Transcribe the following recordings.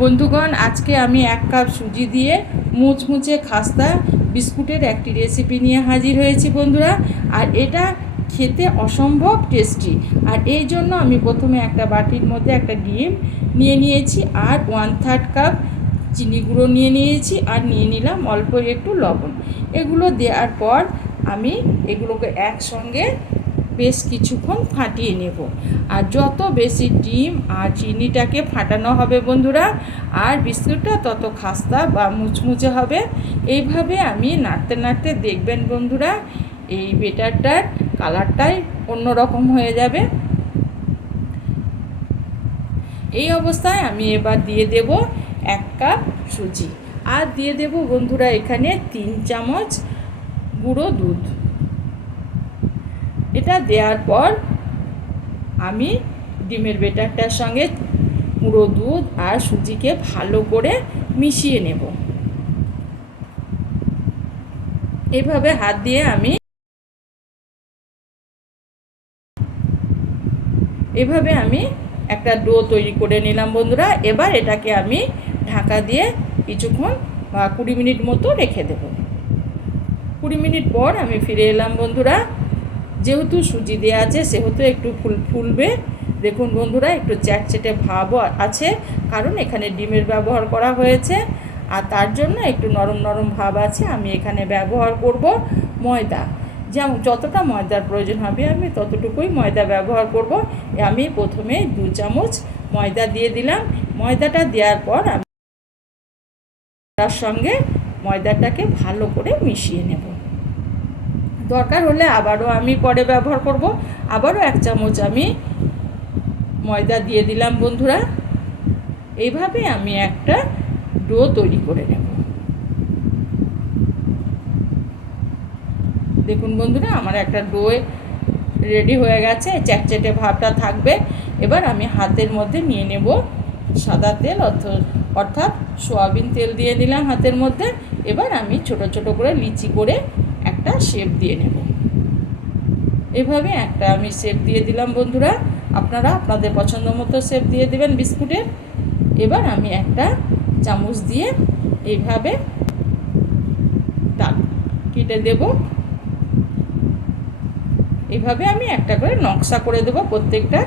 বন্ধুগণ, আজকে আমি এক কাপ সুজি দিয়ে মুচমুচে খাস্তা বিস্কুটের একটি রেসিপি নিয়ে হাজির হয়েছি বন্ধুরা। আর এটা খেতে অসম্ভব টেস্টি আর এই জন্য আমি প্রথমে একটা বাটির মধ্যে একটা ডিম নিয়ে নিয়েছি আর ওয়ান থার্ড কাপ চিনি গুঁড়ো নিয়ে নিয়েছি আর নিয়ে নিলাম অল্প একটু লবণ। এগুলো দেওয়ার পর আমি এগুলোকে একসঙ্গে বেশ কিছুক্ষণ ফাটিয়ে নেব। আর যত বেশি ডিম আর চিনিটাকে ফাটানো হবে বন্ধুরা, আর বিস্কুটটা তত খাস্তা বা মুচমুচে হবে। এইভাবে আমি নাড়তে নাড়তে দেখবেন বন্ধুরা, এই বেটারটার কালারটাই অন্যরকম হয়ে যাবে। এই অবস্থায় আমি এবার দিয়ে দেব এক কাপ সুজি। আর দিয়ে দেব বন্ধুরা এখানে তিন চামচ গুঁড়ো দুধ। এটা দেওয়ার পর আমি ডিমের বেটারটার সঙ্গে গুঁড়ো দুধ আর সুজিকে ভালো করে মিশিয়ে নেব। এভাবে হাত দিয়ে আমি এভাবে আমি একটা ডো তৈরি করে নিলাম বন্ধুরা। এবার এটাকে আমি ঢাকা দিয়ে কিছুক্ষণ বা কুড়ি মিনিট মতো রেখে দেব। কুড়ি মিনিট পর আমি ফিরে এলাম বন্ধুরা। যেহেতু সুজি দেওয়া আছে, সেহেতু একটু ফুল ফুলবে। দেখুন বন্ধুরা, একটু চ্যাটচেটে ভাবও আছে, কারণ এখানে ডিমের ব্যবহার করা হয়েছে। আর তার জন্য একটু নরম নরম ভাব আছে, আমি এখানে ব্যবহার করব ময়দা। যেমন যতটা ময়দার প্রয়োজন হবে, আমি ততটুকুই ময়দা ব্যবহার করব। আমি প্রথমে দু চামচ ময়দা দিয়ে দিলাম। ময়দাটা দেওয়ার পর আমি তার সঙ্গে ময়দাটাকে ভালো করে মিশিয়ে নেব। দরকার হলে আবারও আমি পরে ব্যবহার করব। আবারও এক চামচ আমি ময়দা দিয়ে দিলাম বন্ধুরা। এইভাবে আমি একটা ডো তৈরি করে নেব। দেখুন বন্ধুরা, আমার একটা ডো রেডি হয়ে গেছে, চ্যাটচ্যাটে ভাবটা থাকবে। এবার আমি হাতের মধ্যে নিয়ে নেব সাদা তেল অর্থাৎ সোয়াবিন তেল দিয়ে দিলাম হাতের মধ্যে। এবার আমি ছোট ছোট করে লিচি করে একটা শেপ দিয়ে নেব। এভাবে একটা আমি শেপ দিয়ে দিলাম বন্ধুরা। আপনারা আপনাদের পছন্দ মতো শেপ দিয়ে দেবেন বিস্কুটের। এবার আমি একটা চামচ দিয়ে এইভাবে দাগ কেটে দেব। এইভাবে আমি একটা করে নকশা করে দেবো প্রত্যেকটা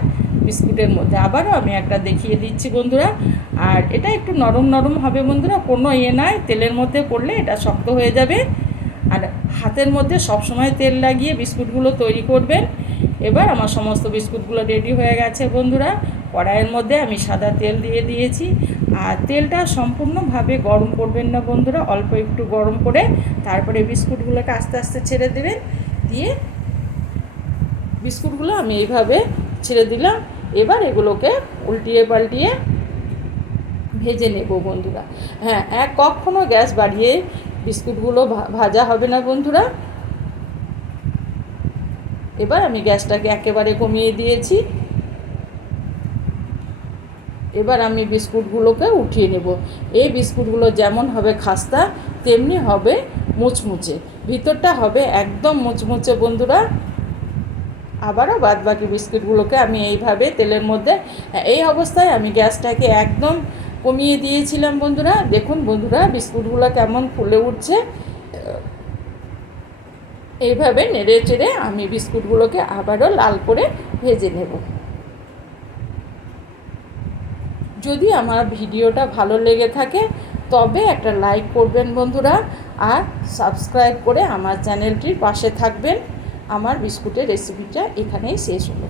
বিস্কুটের মধ্যে। আবারও আমি একটা দেখিয়ে দিচ্ছি বন্ধুরা। আর এটা একটু নরম নরম হবে বন্ধুরা। কোনো ইয়ে নয় তেলের মধ্যে করলে এটা শক্ত হয়ে যাবে। আর হাতের মধ্যে সবসময় তেল লাগিয়ে বিস্কুটগুলো তৈরি করবেন। এবার আমার সমস্ত বিস্কুটগুলো রেডি হয়ে গেছে বন্ধুরা। কড়াইয়ের মধ্যে আমি সাদা তেল দিয়ে দিয়েছি। আর তেলটা সম্পূর্ণভাবে গরম করবেন না বন্ধুরা, অল্প একটু গরম করে তারপরে বিস্কুটগুলোকে আস্তে আস্তে ছেড়ে দেবেন। দিয়ে বিস্কুটগুলো আমি এইভাবে ছেড়ে দিলাম। এবার এগুলোকে উল্টিয়ে পাল্টিয়ে ভেজে নেব বন্ধুরা। হ্যাঁ এক কখনো গ্যাস বাড়িয়ে বিস্কুটগুলো ভাজা হবে না বন্ধুরা। এবার আমি গ্যাসটাকে একেবারে কমিয়ে দিয়েছি। এবার আমি বিস্কুটগুলোকে উঠিয়ে নেব। এই বিস্কুটগুলো যেমন হবে খাস্তা, তেমনি হবে মুচমুচে। ভিতরটা হবে একদম মুচমুচে বন্ধুরা। আবারও বাদ বাকি বিস্কুটগুলোকে আমি এইভাবে তেলের মধ্যে, এই অবস্থায় আমি গ্যাসটাকে একদম কমিয়ে দিয়েছিলাম বন্ধুরা। দেখুন বন্ধুরা, বিস্কুটগুলো কেমন ফুলে উঠছে। এইভাবে নেড়ে চেড়ে আমি বিস্কুটগুলোকে আবারও লাল করে ভেজে নেব। যদি আমার ভিডিওটা ভালো লেগে থাকে, তবে একটা লাইক করবেন বন্ধুরা, আর সাবস্ক্রাইব করে আমার চ্যানেলটির পাশে থাকবেন। আমার বিস্কুটের রেসিপিটা এখানেই শেষ হলো।